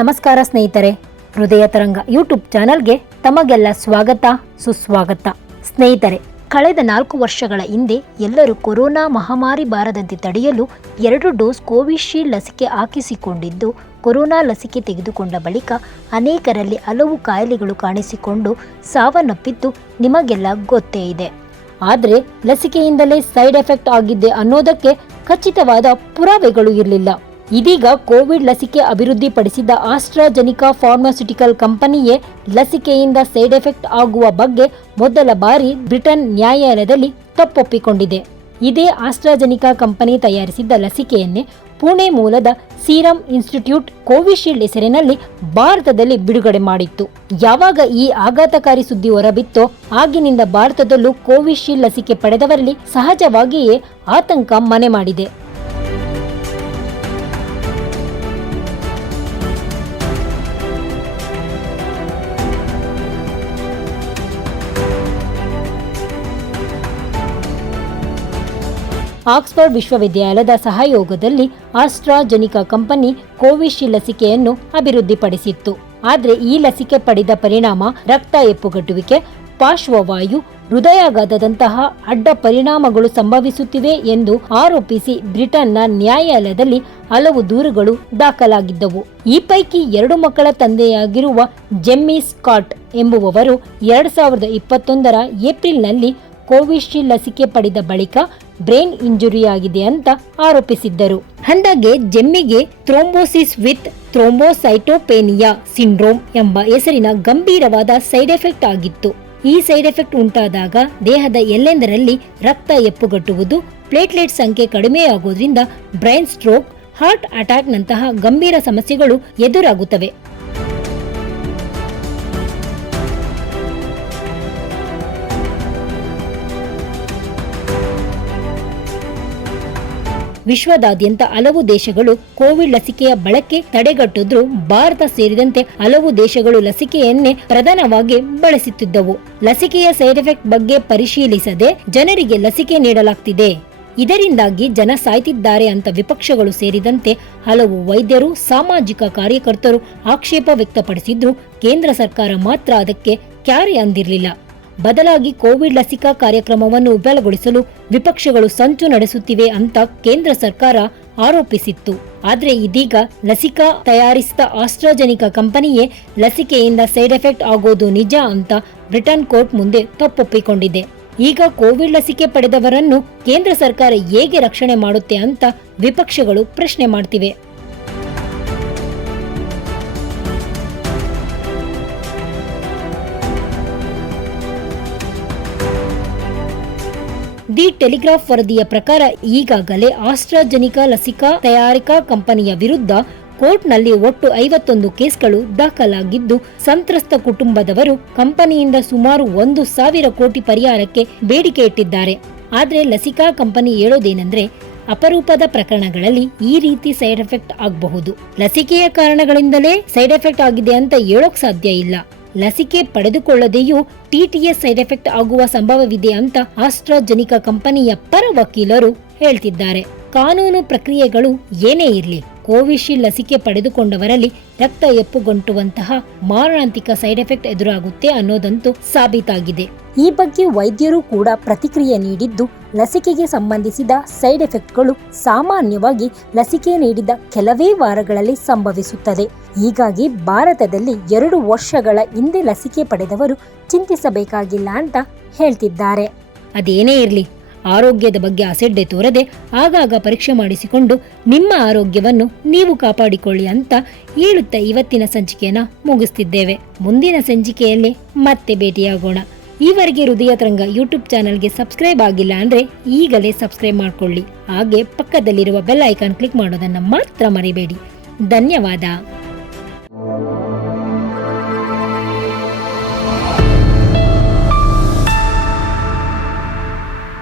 ನಮಸ್ಕಾರ ಸ್ನೇಹಿತರೆ. ಹೃದಯ ತರಂಗ ಯೂಟ್ಯೂಬ್ ಚಾನಲ್ಗೆ ತಮಗೆಲ್ಲ ಸ್ವಾಗತ, ಸುಸ್ವಾಗತ. ಸ್ನೇಹಿತರೆ, ಕಳೆದ ನಾಲ್ಕು ವರ್ಷಗಳ ಹಿಂದೆ ಎಲ್ಲರೂ ಕೊರೋನಾ ಮಹಾಮಾರಿ ಬಾರದಂತೆ ತಡೆಯಲು ಎರಡು ಡೋಸ್ ಕೋವಿಶೀಲ್ಡ್ ಲಸಿಕೆ ಹಾಕಿಸಿಕೊಂಡಿದ್ದು, ಕೊರೋನಾ ಲಸಿಕೆ ತೆಗೆದುಕೊಂಡ ಬಳಿಕ ಅನೇಕರಲ್ಲಿ ಹಲವು ಕಾಯಿಲೆಗಳು ಕಾಣಿಸಿಕೊಂಡು ಸಾವನ್ನಪ್ಪಿದ್ದು ನಿಮಗೆಲ್ಲ ಗೊತ್ತೇ ಇದೆ. ಆದರೆ ಲಸಿಕೆಯಿಂದಲೇ ಸೈಡ್ ಎಫೆಕ್ಟ್ ಆಗಿದ್ದೆ ಅನ್ನೋದಕ್ಕೆ ಖಚಿತವಾದ ಪುರಾವೆಗಳು ಇರಲಿಲ್ಲ. ಇದೀಗ ಕೋವಿಡ್ ಲಸಿಕೆ ಅಭಿವೃದ್ಧಿಪಡಿಸಿದ ಆಸ್ಟ್ರಾಜೆನಿಕಾ ಫಾರ್ಮಾಸ್ಯೂಟಿಕಲ್ ಕಂಪನಿಯೇ ಲಸಿಕೆಯಿಂದ ಸೈಡ್ ಎಫೆಕ್ಟ್ ಆಗುವ ಬಗ್ಗೆ ಮೊದಲ ಬಾರಿ ಬ್ರಿಟನ್ ನ್ಯಾಯಾಲಯದಲ್ಲಿ ತಪ್ಪೊಪ್ಪಿಕೊಂಡಿದೆ. ಇದೇ ಆಸ್ಟ್ರಾಜೆನಿಕಾ ಕಂಪನಿ ತಯಾರಿಸಿದ್ದ ಲಸಿಕೆಯನ್ನೇ ಪುಣೆ ಮೂಲದ ಸೀರಂ ಇನ್ಸ್ಟಿಟ್ಯೂಟ್ ಕೋವಿಶೀಲ್ಡ್ ಹೆಸರಿನಲ್ಲಿ ಭಾರತದಲ್ಲಿ ಬಿಡುಗಡೆ ಮಾಡಿತ್ತು. ಯಾವಾಗ ಈ ಆಘಾತಕಾರಿ ಸುದ್ದಿ ಹೊರಬಿತ್ತೋ ಆಗಿನಿಂದ ಭಾರತದಲ್ಲೂ ಕೋವಿಶೀಲ್ಡ್ ಲಸಿಕೆ ಪಡೆದವರಲ್ಲಿ ಸಹಜವಾಗಿಯೇ ಆತಂಕ ಮನೆ ಮಾಡಿದೆ. ಆಕ್ಸ್ಫರ್ಡ್ ವಿಶ್ವವಿದ್ಯಾಲಯದ ಸಹಯೋಗದಲ್ಲಿ ಆಸ್ಟ್ರಾಜೆನಿಕಾ ಕಂಪನಿ ಕೋವಿಶೀಲ್ಡ್ ಲಸಿಕೆಯನ್ನು ಅಭಿವೃದ್ಧಿಪಡಿಸಿತ್ತು. ಆದರೆ ಈ ಲಸಿಕೆ ಪಡೆದ ಪರಿಣಾಮ ರಕ್ತ ಎಪ್ಪುಗಟ್ಟುವಿಕೆ, ಪಾರ್ಶ್ವವಾಯು, ಹೃದಯಾಘಾತದಂತಹ ಅಡ್ಡ ಪರಿಣಾಮಗಳು ಸಂಭವಿಸುತ್ತಿವೆ ಎಂದು ಆರೋಪಿಸಿ ಬ್ರಿಟನ್ನ ನ್ಯಾಯಾಲಯದಲ್ಲಿ ಹಲವು ದೂರುಗಳು ದಾಖಲಾಗಿದ್ದವು. ಈ ಪೈಕಿ ಎರಡು ಮಕ್ಕಳ ತಂದೆಯಾಗಿರುವ ಜೆಮ್ಮಿ ಸ್ಕಾಟ್ ಎಂಬುವವರು ಎರಡ್ ಸಾವಿರದ ಇಪ್ಪತ್ತೊಂದರ ಏಪ್ರಿಲ್ನಲ್ಲಿ ಕೋವಿಶೀಲ್ಡ್ ಲಸಿಕೆ ಪಡೆದ ಬಳಿಕ ಬ್ರೈನ್ ಇಂಜುರಿ ಆಗಿದೆ ಅಂತ ಆರೋಪಿಸಿದ್ದರು. ಅಂದಾಗೆ ಜೆಮ್ಮಿಗೆ ಥ್ರೋಂಬೋಸಿಸ್ ವಿತ್ ಥ್ರೋಂಬೋಸೈಟೋಪೇನಿಯಾ ಸಿಂಡ್ರೋಮ್ ಎಂಬ ಹೆಸರಿನ ಗಂಭೀರವಾದ ಸೈಡ್ ಎಫೆಕ್ಟ್ ಆಗಿತ್ತು. ಈ ಸೈಡ್ ಎಫೆಕ್ಟ್ ಉಂಟಾದಾಗ ದೇಹದ ಎಲ್ಲೆಂದರಲ್ಲಿ ರಕ್ತ ಎಪ್ಪುಗಟ್ಟುವುದು, ಪ್ಲೇಟ್ಲೆಟ್ ಸಂಖ್ಯೆ ಕಡಿಮೆಯಾಗೋದ್ರಿಂದ ಬ್ರೈನ್ ಸ್ಟ್ರೋಕ್, ಹಾರ್ಟ್ ಅಟ್ಯಾಕ್ನಂತಹ ಗಂಭೀರ ಸಮಸ್ಯೆಗಳು ಎದುರಾಗುತ್ತವೆ. ವಿಶ್ವದಾದ್ಯಂತ ಹಲವು ದೇಶಗಳು ಕೋವಿಡ್ ಲಸಿಕೆಯ ಬಳಕೆ ತಡೆಗಟ್ಟಿದ್ರು ಭಾರತ ಸೇರಿದಂತೆ ಹಲವು ದೇಶಗಳು ಲಸಿಕೆಯನ್ನೇ ಪ್ರಧಾನವಾಗಿ ಬಳಸುತ್ತಿದ್ದವು. ಲಸಿಕೆಯ ಸೈಡ್ ಎಫೆಕ್ಟ್ ಬಗ್ಗೆ ಪರಿಶೀಲಿಸದೆ ಜನರಿಗೆ ಲಸಿಕೆ ನೀಡಲಾಗ್ತಿದೆ. ಇದರಿಂದಾಗಿ ಜನ ಸಾಯ್ತಿದ್ದಾರೆ ಅಂತ ವಿಪಕ್ಷಗಳು ಸೇರಿದಂತೆ ಹಲವು ವೈದ್ಯರು, ಸಾಮಾಜಿಕ ಕಾರ್ಯಕರ್ತರು ಆಕ್ಷೇಪ ವ್ಯಕ್ತಪಡಿಸಿದ್ರು ಕೇಂದ್ರ ಸರ್ಕಾರ ಮಾತ್ರ ಅದಕ್ಕೆ ಕ್ಯಾರೆ ಅಂದಿರಲಿಲ್ಲ. ಬದಲಾಗಿ ಕೋವಿಡ್ ಲಸಿಕಾ ಕಾರ್ಯಕ್ರಮವನ್ನು ವಿಫಲಗೊಳಿಸಲು ವಿಪಕ್ಷಗಳು ಸಂಚು ನಡೆಸುತ್ತಿವೆ ಅಂತ ಕೇಂದ್ರ ಸರ್ಕಾರ ಆರೋಪಿಸಿತ್ತು. ಆದರೆ ಇದೀಗ ಲಸಿಕಾ ತಯಾರಿಸಿದ ಆಸ್ಟ್ರಾಜೆನಿಕಾ ಕಂಪನಿಯೇ ಲಸಿಕೆಯಿಂದ ಸೈಡ್ ಎಫೆಕ್ಟ್ ಆಗೋದು ನಿಜ ಅಂತ ಬ್ರಿಟನ್ ಕೋರ್ಟ್ ಮುಂದೆ ತಪ್ಪೊಪ್ಪಿಕೊಂಡಿದೆ. ಈಗ ಕೋವಿಡ್ ಲಸಿಕೆ ಪಡೆದವರನ್ನು ಕೇಂದ್ರ ಸರ್ಕಾರ ಹೇಗೆ ರಕ್ಷಣೆ ಮಾಡುತ್ತೆ ಅಂತ ವಿಪಕ್ಷಗಳು ಪ್ರಶ್ನೆ ಮಾಡ್ತಿವೆ. ದಿ ಟೆಲಿಗ್ರಾಫ್ ವರದಿಯ ಪ್ರಕಾರ ಈಗಾಗಲೇ ಆಸ್ಟ್ರಾಜೆನಿಕಾ ಲಸಿಕಾ ತಯಾರಿಕಾ ಕಂಪನಿಯ ವಿರುದ್ಧ ಕೋರ್ಟ್ನಲ್ಲಿ ಒಟ್ಟು ಐವತ್ತೊಂದು ಕೇಸ್ಗಳು ದಾಖಲಾಗಿದ್ದು, ಸಂತ್ರಸ್ತ ಕುಟುಂಬದವರು ಕಂಪನಿಯಿಂದ ಸುಮಾರು ಒಂದು ಸಾವಿರ ಕೋಟಿ ಪರಿಹಾರಕ್ಕೆ ಬೇಡಿಕೆ ಇಟ್ಟಿದ್ದಾರೆ. ಆದರೆ ಲಸಿಕಾ ಕಂಪನಿ ಹೇಳೋದೇನೆಂದ್ರೆ, ಅಪರೂಪದ ಪ್ರಕರಣಗಳಲ್ಲಿ ಈ ರೀತಿ ಸೈಡ್ ಎಫೆಕ್ಟ್ ಆಗಬಹುದು. ಲಸಿಕೆಯ ಕಾರಣಗಳಿಂದಲೇ ಸೈಡ್ ಎಫೆಕ್ಟ್ ಆಗಿದೆ ಅಂತ ಹೇಳೋಕ್ ಸಾಧ್ಯ ಇಲ್ಲ. ಲಸಿಕೆ ಪಡೆದುಕೊಳ್ಳದೆಯೂ ಟಿಟಿಎಸ್ ಸೈಡ್ ಎಫೆಕ್ಟ್ ಆಗುವ ಸಂಭವವಿದೆ ಅಂತ ಆಸ್ಟ್ರಾಜೆನಿಕಾ ಕಂಪನಿಯ ಪರ ವಕೀಲರು ಹೇಳ್ತಿದ್ದಾರೆ. ಕಾನೂನು ಪ್ರಕ್ರಿಯೆಗಳು ಏನೇ ಇರಲಿ ಕೋವಿಶೀಲ್ಡ್ ಲಸಿಕೆ ಪಡೆದುಕೊಂಡವರಲ್ಲಿ ರಕ್ತ ಎಪ್ಪುಗೊಂಟುವಂತಹ ಮಾರಣಾಂತಿಕ ಸೈಡ್ ಎಫೆಕ್ಟ್ ಎದುರಾಗುತ್ತೆ ಅನ್ನೋದಂತೂ ಸಾಬೀತಾಗಿದೆ. ಈ ಬಗ್ಗೆ ವೈದ್ಯರು ಕೂಡ ಪ್ರತಿಕ್ರಿಯೆ ನೀಡಿದ್ದು, ಲಸಿಕೆಗೆ ಸಂಬಂಧಿಸಿದ ಸೈಡ್ ಎಫೆಕ್ಟ್ಗಳು ಸಾಮಾನ್ಯವಾಗಿ ಲಸಿಕೆ ನೀಡಿದ ಕೆಲವೇ ವಾರಗಳಲ್ಲಿ ಸಂಭವಿಸುತ್ತದೆ. ಹೀಗಾಗಿ ಭಾರತದಲ್ಲಿ ಎರಡು ವರ್ಷಗಳ ಹಿಂದೆ ಲಸಿಕೆ ಪಡೆದವರು ಚಿಂತಿಸಬೇಕಾಗಿಲ್ಲ ಅಂತ ಹೇಳ್ತಿದ್ದಾರೆ. ಅದೇನೇ ಇರಲಿ ಆರೋಗ್ಯದ ಬಗ್ಗೆ ಅಸಡ್ಡೆ ತೋರದೆ ಆಗಾಗ ಪರೀಕ್ಷೆ ಮಾಡಿಸಿಕೊಂಡು ನಿಮ್ಮ ಆರೋಗ್ಯವನ್ನು ನೀವು ಕಾಪಾಡಿಕೊಳ್ಳಿ ಅಂತ ಹೇಳುತ್ತಾ ಇವತ್ತಿನ ಸಂಚಿಕೆಯನ್ನ ಮುಗಿಸ್ತಿದ್ದೇವೆ. ಮುಂದಿನ ಸಂಚಿಕೆಯಲ್ಲಿ ಮತ್ತೆ ಭೇಟಿಯಾಗೋಣ. ಈವರೆಗೆ ಹೃದಯ ತರಂಗ ಯೂಟ್ಯೂಬ್ ಚಾನಲ್ಗೆ ಸಬ್ಸ್ಕ್ರೈಬ್ ಆಗಿಲ್ಲ ಅಂದ್ರೆ ಈಗಲೇ ಸಬ್ಸ್ಕ್ರೈಬ್ ಮಾಡ್ಕೊಳ್ಳಿ. ಹಾಗೆ ಪಕ್ಕದಲ್ಲಿರುವ ಬೆಲ್ ಐಕಾನ್ ಕ್ಲಿಕ್ ಮಾಡೋದನ್ನ ಮಾತ್ರ ಮರಿಬೇಡಿ. ಧನ್ಯವಾದ.